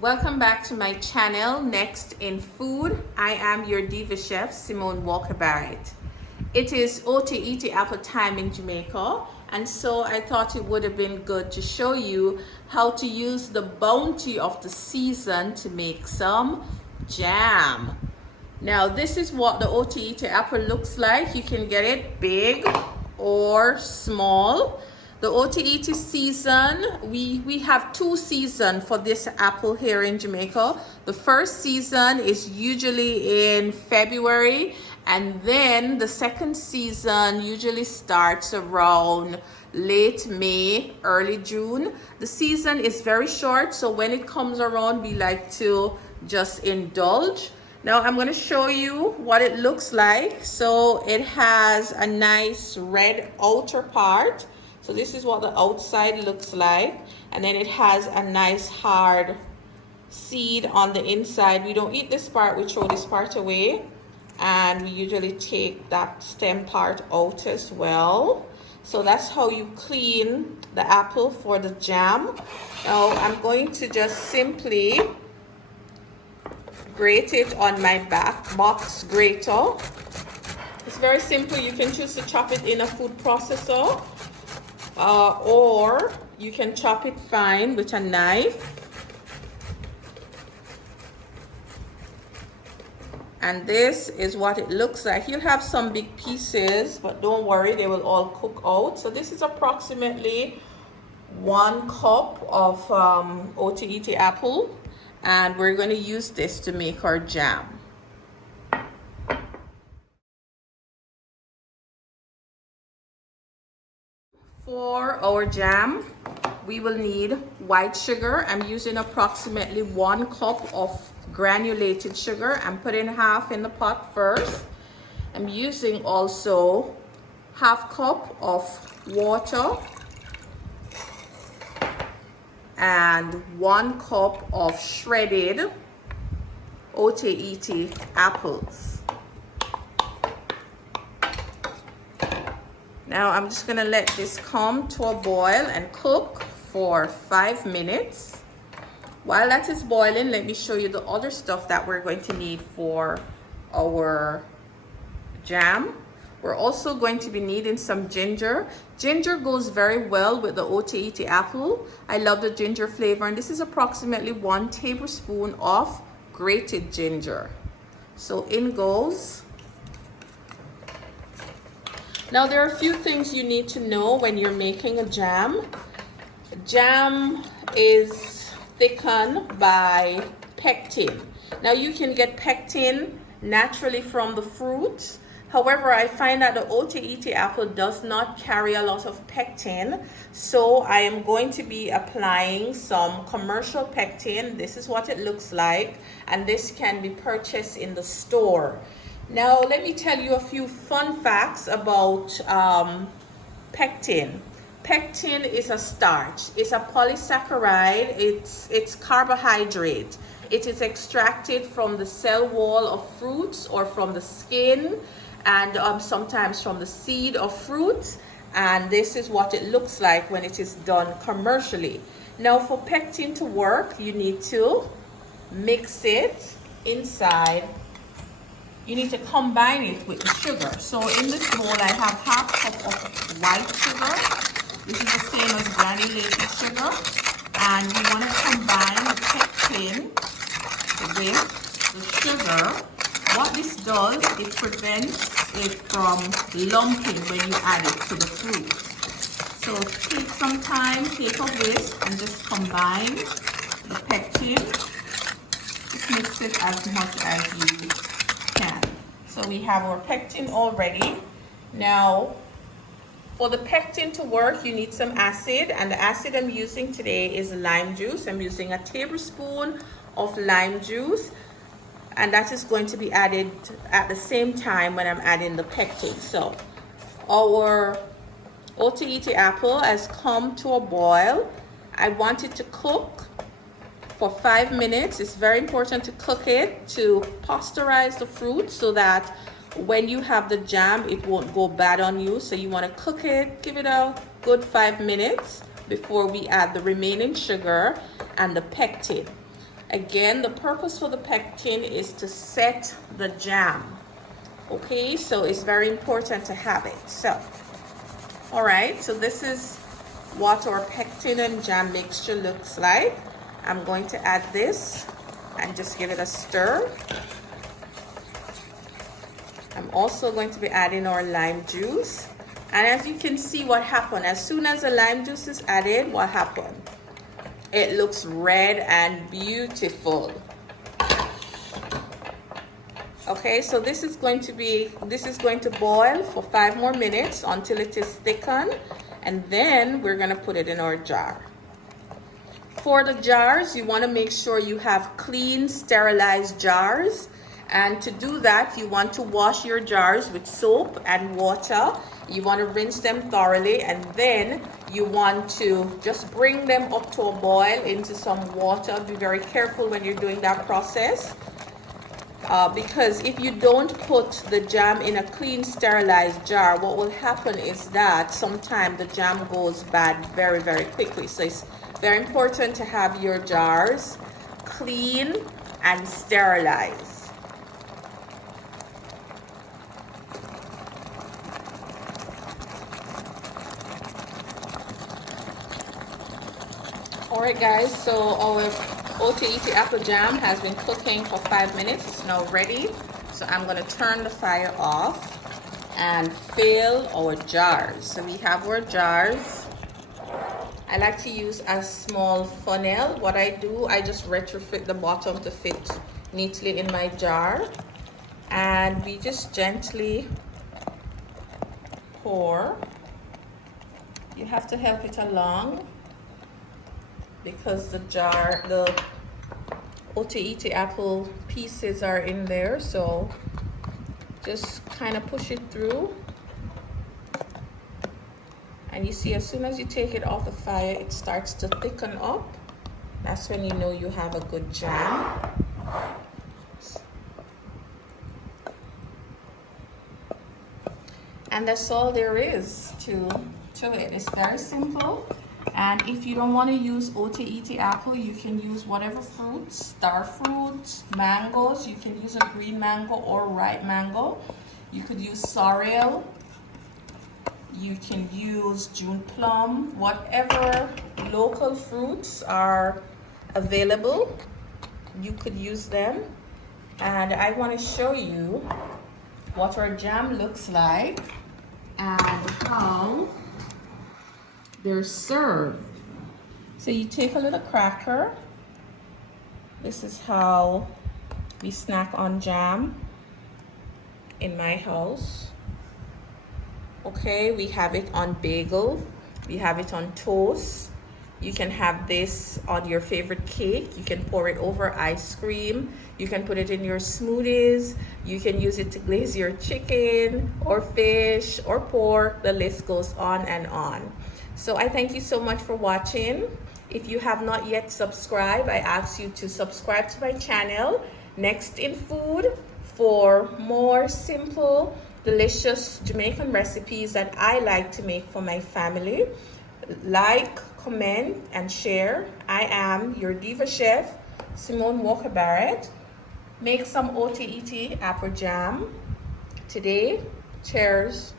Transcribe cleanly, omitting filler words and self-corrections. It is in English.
Welcome back to my channel, Next in Food. I am your diva chef, Simone Walker Barrett. It is Otaheiti apple time in Jamaica, and so I thought it would have been good to show you how to use the bounty of the season to make some jam. Now this is what the Otaheiti apple looks like. You can get it big or small. The Otaheiti season, we have two seasons for this apple here in Jamaica. The first season is usually in February, and then the second season usually starts around late May, early June. The season is very short, so when it comes around, we like to just indulge. Now I'm going to show you what it looks like. So it has a nice red outer part. So this is what the outside looks like, and then it has a nice hard seed on the inside. We don't eat this part, we throw this part away, and we usually take that stem part out as well. So that's how you clean the apple for the jam. Now I'm going to just simply grate it on my box grater. It's very simple. You can choose to chop it in a food processor, or you can chop it fine with a knife. And this is what it looks like. You'll have some big pieces, but don't worry, they will all cook out. So this is approximately 1 cup of Otaheiti apple, and we're going to use this to make our jam. For our jam, we will need white sugar. I'm using approximately 1 cup of granulated sugar. I'm putting half in the pot first. I'm using also half cup of water and 1 cup of shredded Otaheiti apples. Now I'm just gonna let this come to a boil and cook for 5 minutes. While that is boiling, let me show you the other stuff that we're going to need for our jam. We're also going to be needing some ginger. Ginger goes very well with the Otaheiti apple. I love the ginger flavor, and this is approximately 1 tablespoon of grated ginger. So in goes. Now there are a few things you need to know when you're making a jam. Jam is thickened by pectin. Now you can get pectin naturally from the fruits. However, I find that the Otaheiti apple does not carry a lot of pectin. So I am going to be applying some commercial pectin. This is what it looks like, and this can be purchased in the store. Now, let me tell you a few fun facts about pectin. Pectin is a starch. It's a polysaccharide. It's carbohydrate. It is extracted from the cell wall of fruits or from the skin, and sometimes from the seed of fruits. And this is what it looks like when it is done commercially. Now, for pectin to work, you need to mix it inside. You need to combine it with the sugar. So in this bowl, I have half cup of white sugar. This is the same as granulated sugar. And we want to combine the pectin with the sugar. What this does, it prevents it from lumping when you add it to the fruit. So take some time, take a whisk, and just combine the pectin. Just mix it as much as you can. So we have our pectin already. Now, for the pectin to work, you need some acid, and the acid I'm using today is lime juice. I'm using a tablespoon of lime juice, and that is going to be added at the same time when I'm adding the pectin. So our Otaheiti apple has come to a boil. I want it to cook for 5 minutes. It's very important to cook it to pasteurize the fruit so that when you have the jam, it won't go bad on you. So you want to cook it, give it a good 5 minutes before we add the remaining sugar and the pectin. Again, the purpose for the pectin is to set the jam. Okay, so it's very important to have it. So, all right, so this is what our pectin and jam mixture looks like. I'm going to add this and just give it a stir. I'm also going to be adding our lime juice. And as you can see, what happened, as soon as the lime juice is added, what happened? It looks red and beautiful. Okay, so this is going to boil for 5 more minutes until it is thickened, and then we're going to put it in our jar. For the jars, you want to make sure you have clean, sterilized jars. And to do that, you want to wash your jars with soap and water. You want to rinse them thoroughly, and then you want to just bring them up to a boil into some water. Be very careful when you're doing that process. Because if you don't put the jam in a clean, sterilized jar, what will happen is that sometimes the jam goes bad very, very quickly. So it's very important to have your jars clean and sterilized. Alright guys, so our Otaheiti apple jam has been cooking for 5 minutes. It's now ready. So I'm going to turn the fire off and fill our jars. So we have our jars. I like to use a small funnel. What I do, I just retrofit the bottom to fit neatly in my jar. And we just gently pour. You have to help it along, because the Otaheiti apple pieces are in there, so just kind of push it through. And you see, as soon as you take it off the fire, it starts to thicken up. That's when you know you have a good jam. And that's all there is to it. It's very simple. And if you don't want to use Otaheiti apple, you can use whatever fruits, star fruits, mangoes. You can use a green mango or ripe mango. You could use sorrel. You can use June plum. Whatever local fruits are available, you could use them. And I want to show you what our jam looks like and how they're served. So you take a little cracker. This is how we snack on jam in my house. Okay, we have it on bagel, we have it on toast. You can have this on your favorite cake. You can pour it over ice cream. You can put it in your smoothies. You can use it to glaze your chicken or fish or pork. The list goes on and on. So I thank you so much for watching. If you have not yet subscribed, I ask you to subscribe to my channel, Next in Food, for more simple, delicious Jamaican recipes that I like to make for my family. Like, comment, and share. I am your diva chef, Simone Walker Barrett. Make some Otaheiti apple jam today. Cheers.